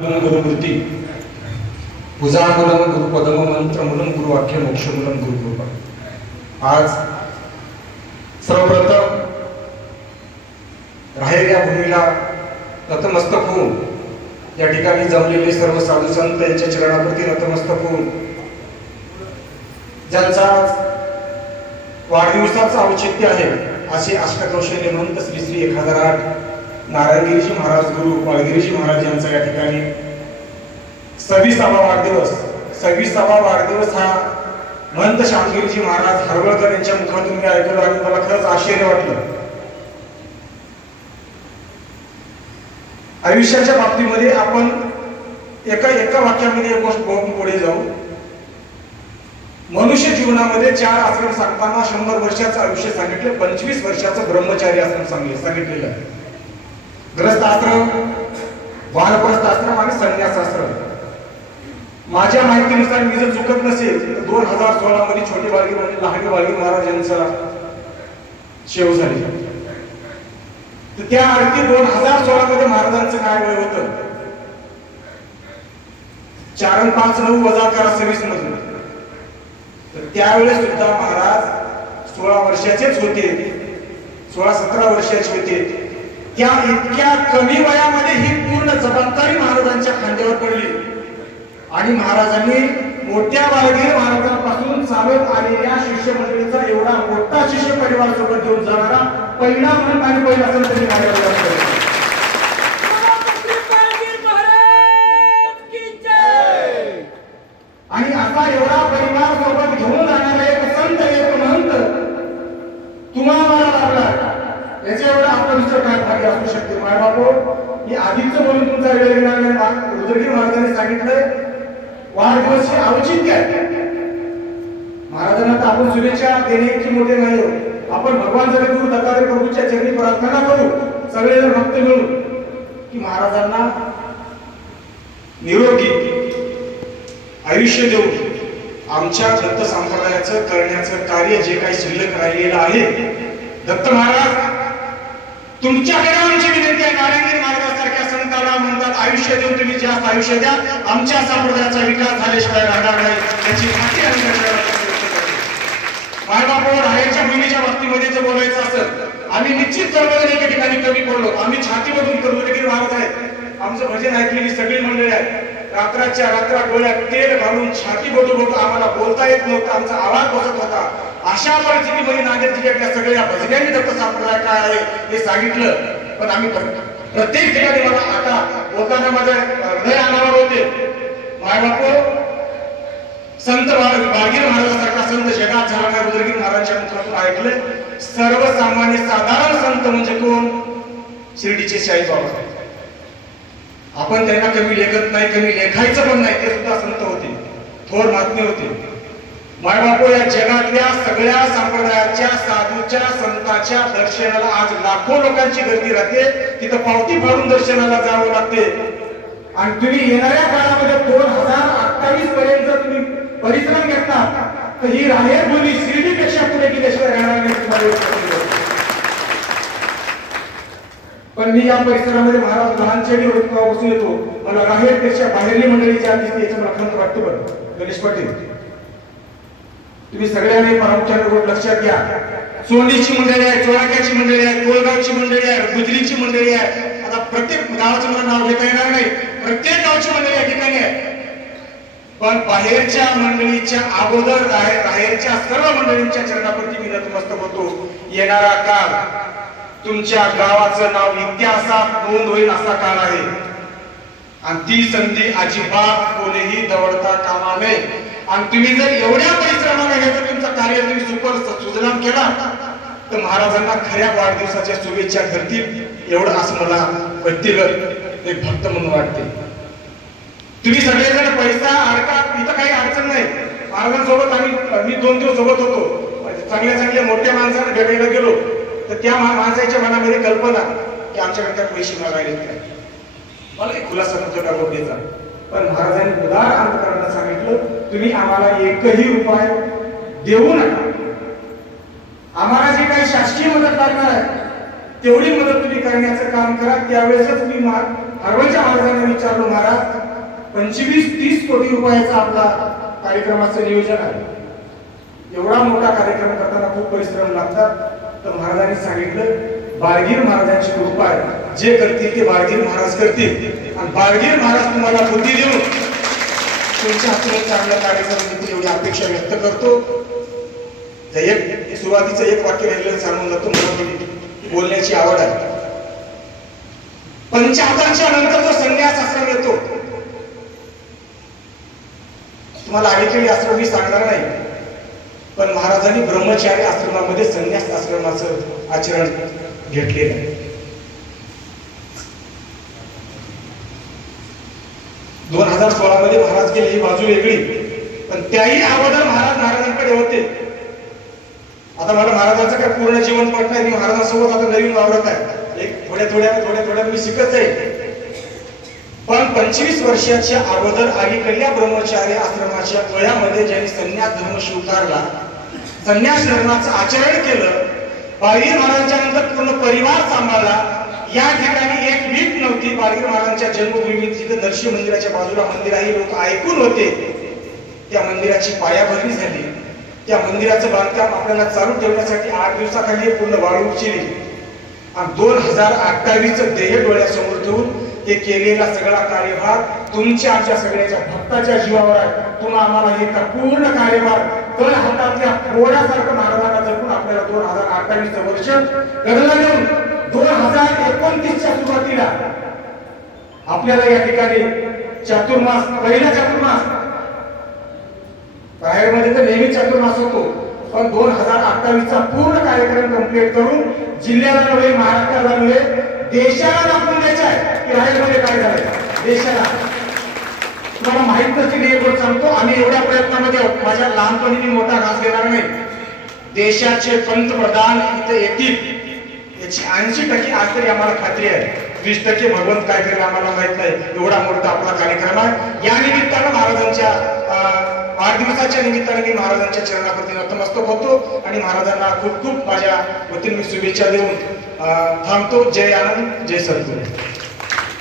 గురుమూర్తి భుజాంగులం గురు गुरुमूर्ती। भुजांगुलम गुरुपदम मंत्रमुलम गुरुवाक्य मोक्षमुलम गुरुकृपा। आज सर्वप्रथम राहेर या भूमीला नतमस्तक होऊन या ठिकाणी जमलेले सर्व साधू संत यांच्या चरणाप्रती नतमस्तक होऊन ज्यांचा वाढदिवसाचं औचित्य आहे असे अष्टकौशल्य म्हणत श्री श्री एक हजार आठ नारायणगिरीशी महाराज गुरु वाळगिरीजी महाराज यांचा या ठिकाणी सव्वीसावा वाढदिवस. सव्वीसावा वाढदिवस हा महंत श्यामगिरीजी महाराज हरवळकर यांच्या मुखातून मी ऐकलो आणि मला खरंच आश्चर्य वाटलं. आयुष्याच्या बाबतीमध्ये आपण एका एका वाक्यामध्ये एक गोष्ट बघून पुढे जाऊ. मनुष्य जीवनामध्ये चार आश्रम सांगताना शंभर वर्षाचं आयुष्य सांगितलं पंचवीस वर्षाचं ब्रह्मचारी आश्रम सांगितलं सांगितलेलं आहे. ग्रस्त आश्रम वानप्रस्थ आश्रम आणि संन्यास आश्रम माझ्या माहितीनुसार मी जर चुकत नसेल तर दोन हजार सोळा मध्ये छोटे बाळगी म्हणजे लहाने बाळगी महाराज यांचा शेव झाली. तर त्या अर्थी दोन हजार सोळा मध्ये महाराजांचं काय वय होतं? चार पाच नऊ वजा करा सव्वीस मधून तर त्यावेळेस सुद्धा महाराज सोळा वर्षाचेच होते. सोळा सतरा वर्षाचे होते. त्या इतक्या कमी वयामध्ये ही पूर्ण जबाबदारी महाराजांच्या खांद्यावर पडली. आणि महाराजांनी मोठ्या बाळगीर महाराजांपासून चालत आलेल्या शिष्यमंडळीचा एवढा मोठा शिष्य परिवार सोबत घेऊन जाणारा पहिला म्हणून आणि पहिला संत त्यांनी महाराजांना केला. आणि असा एवढा परिवार सोबत घेऊन जाणारा एक संत एक महंत तुम्हाला लाभला याच्या एवढा काय भाग्य असू शकते. माय बापू मी आधीच बोलून तुमचा वेळ घेणार नाही. मा- महाराजांनी सांगितलंय वाढदिवस हे औचित्य आहे. महाराजांना तर आपण शुभेच्छा देणे इतकी मोठे नाही हो. आपण भगवान जगद्गुरु दत्तात्रय प्रभूच्या चरणी प्रार्थना करू. सगळेजण भक्त मिळून. की महाराजांना निरोगी आयुष्य देऊ आमच्या दत्त संप्रदायाचं करण्याचं कार्य जे काही शिल्लक राहिलेलं आहे. दत्त महाराज तुमच्याकडे आमची विनंती आहे नारायणगिरी महाराजांसारख्या संतांना म्हणतात आयुष्य देऊन तुम्ही जास्त आयुष्य द्या. आमच्या संप्रदायाचा विकास झाल्याशिवाय राहणार नाही त्याची खात्री आम्ही मायबापावर राहायच्या मुलीच्या बाबतीमध्ये जर बोलायचं असेल आम्ही निश्चित सर्वजण एका ठिकाणी कमी पडलो. आम्ही छातीमधून करुणगिरी महाराज आहेत. आमचं भजन ऐकलेली सगळी मंडळी आहेत. रात्राच्या रात्रा डोळ्यात तेल घालून छाती बडू बघू आम्हाला बोलता येत नव्हतं. आमचा आवाज बसत होता. अशा परिस्थितीमध्ये नांदेड जिल्ह्यातल्या सगळ्या भजन्यांनी दत्त संप्रदाय काय आहे हे सांगितलं. पण आम्ही प्रत्येक ठिकाणी मला आता बोलताना माझ्या हृदय अनावर होते मायबापू हो. संत महाराज बागीर महाराजांसारखा संत जगात झाला उदरगीर महाराजांच्या मुखातून ऐकलंय. सर्वसामान्य साधारण संत म्हणजे कोण? शिर्डीचे शाही बाबा. आपण त्यांना कमी लेखत नाही कमी लेखायचं पण नाही ते सुद्धा संत होते. थोर महात्मे होते. बाळबापू या जगातल्या सगळ्या संप्रदायाच्या साधूच्या संताच्या दर्शनाला आज लाखो लोकांची गर्दी राहते. तिथं पावती फाडून दर्शनाला जावं लागते. आणि तुम्ही येणाऱ्या काळामध्ये दोन हजार अठ्ठावीस पर्यंत तुम्ही परिश्रम घेतला तर ही राहेर भूमी शिर्डीपेक्षा पुढे गेल्याशिवाय राहणार नाही पण मी या परिसरामध्ये महाराज लहानच्या बसून येतो. मला राहेरपेक्षा बाहेरली मंडळी ज्या दिसते याचं मला खंत वाटतं बरं. गणेश पाटील तुम्ही सगळ्यांनी प्रामुख्याने गोष्ट लक्षात घ्या. सोंडीची मंडळी आहे चोळाक्याची मंडळी आहे कोळगावची मंडळी आहे गुजरीची मंडळी आहे. आता प्रत्येक गावाचं मला नाव घेता येणार नाही. प्रत्येक गावची मंडळी या ठिकाणी आहे. पण बाहेरच्या मंडळीच्या अगोदर बाहेरच्या सर्व मंडळींच्या चरणाप्रती मी नतमस्त होतो. येणारा काळ तुमच्या गावाचं नाव इतिहासात नोंद होईल असा काळ आहे. आणि ती संधी अजिबात कोणीही दवडता कामा नये. आणि तुम्ही जर एवढ्या परिश्रमाने ह्याचं तुमचं कार्य तुम्ही सुपर सुजलाम केला तर महाराजांना खऱ्या वाढदिवसाच्या शुभेच्छा करतील. एवढं असं मला व्यक्तिगत एक भक्त म्हणून वाटते. तुम्ही सगळेजण पैसा अडका इथं काही अडचण नाही. महाराजांसोबत आम्ही मी दोन दिवस सोबत होतो. चांगल्या चांगल्या मोठ्या माणसाने भेटायला गेलो. तर त्या माणसाच्या मनामध्ये कल्पना की आमच्याकडे काय पैसे मागायला मला एक खुलासा नव्हता का गोष्टीचा पण महाराजांनी उदार अंतकरणाला सांगितलं तुम्ही आम्हाला एकही उपाय देऊ नका. आम्हाला जी काही शासकीय मदत लागणार आहे तेवढी मदत तुम्ही करण्याचं काम करा. त्यावेळेसच मी मा- हरवळच्या महाराजांना विचारलो महाराज पंचवीस तीस कोटी रुपयाचा आपला कार्यक्रमाचं नियोजन आहे. एवढा मोठा कार्यक्रम करताना खूप परिश्रम लागतात. तर महाराजांनी सांगितलं बाळगीर महाराजांची कृपा आहे. जे करतील ते बाळगीर महाराज करतील. आणि बाळगीर महाराज तुम्हाला बुद्धी देऊन तुमच्या हातून एक कार्यक्रम देतील एवढी अपेक्षा व्यक्त करतो. एक सुरुवातीचं एक वाक्य राहिलेलं सांगून जातो. मला बोलण्याची आवड आहे. पंचाहत्तरच्या नंतर जो संन्यास आश्रम येतो. तुम्हाला अडीकडे आश्रम मी सांगणार नाही. पण महाराजांनी ब्रह्मचारी आश्रमामध्ये संन्यास आश्रमाचं आचरण घेतलेला आहे. दोन हजार सोळा मध्ये महाराज गेले ही बाजू वेगळी. पण त्याही अगोदर महाराज महाराजांकडे होते. आता मला महाराजांचं काय पूर्ण जीवन पट नाही मी महाराजांसोबत आता नवीन वावरत आहे. एक थोड्या थोड्या थोड्या थोड्या मी शिकत जाईल पण पंचवीस वर्षाच्या अगोदर अलीकडल्या ब्रह्मचारी आश्रमाच्या वयामध्ये ज्यांनी संन्यास धर्म स्वीकारला संन्यास धर्माचं आचरण केलं बाळगीर महाराजांच्या नंतर पूर्ण परिवार सांभाळला. या ठिकाणी एक वीट नव्हती. बाळगीर महाराजांच्या जन्मभूमी जिथे दर्शी मंदिराच्या बाजूला मंदिर आहे लोक ऐकून होते. त्या मंदिराची पायाभरणी झाली. त्या मंदिराचं बांधकाम आपल्याला चालू ठेवण्यासाठी आठ दिवसाखाली पूर्ण वाळू उचली आणि दोन हजार अठ्ठावीस ध्येय डोळ्यासमोर ठेवून ते केलेला सगळा कार्यभार तुमच्या आमच्या सगळ्याच्या भक्ताच्या जीवावर आहे. तुम्हाला आम्हाला हे का पूर्ण कार्यभार. तर हातातल्या फोडासारखं महाराजांना आपल्याला दोन हजार अठ्ठावीस वर्ष गडला देऊन दोन हजार एकोणतीसच्या सुरुवातीला आपल्याला या ठिकाणी चातुर्मास पहिला चातुर्मास. बाहेरमध्ये तर नेहमी चातुर्मास होतो पण दोन हजार अठ्ठावीस चा पूर्ण कार्यक्रम कंप्लीट करून जिल्ह्याला नव्हे महाराष्ट्राला नव्हे देशाला दाखवून द्यायचं आहे की रायगडमध्ये काय झालं देशाला. तुम्हाला माहीत नसतील एक सांगतो आम्ही एवढ्या प्रयत्नामध्ये माझ्या लहानपणी मी मोठा घास घेणार नाही. देशाचे पंतप्रधान इथे येतील याची ऐंशी टक्के आज तरी आम्हाला खात्री आहे. वीस टक्के भगवंत काय करेल आम्हाला माहीत नाही. एवढा मोठा आपला कार्यक्रम आहे. या निमित्तानं महाराजांच्या अं, वाढदिवसाच्या निमित्ताने मी महाराजांच्या चरणाप्रती नतमस्तक होतो आणि महाराजांना खूप खूप माझ्या वतीने मी शुभेच्छा देऊन अं, थांबतो. जय आनंद जय सद्गुरू.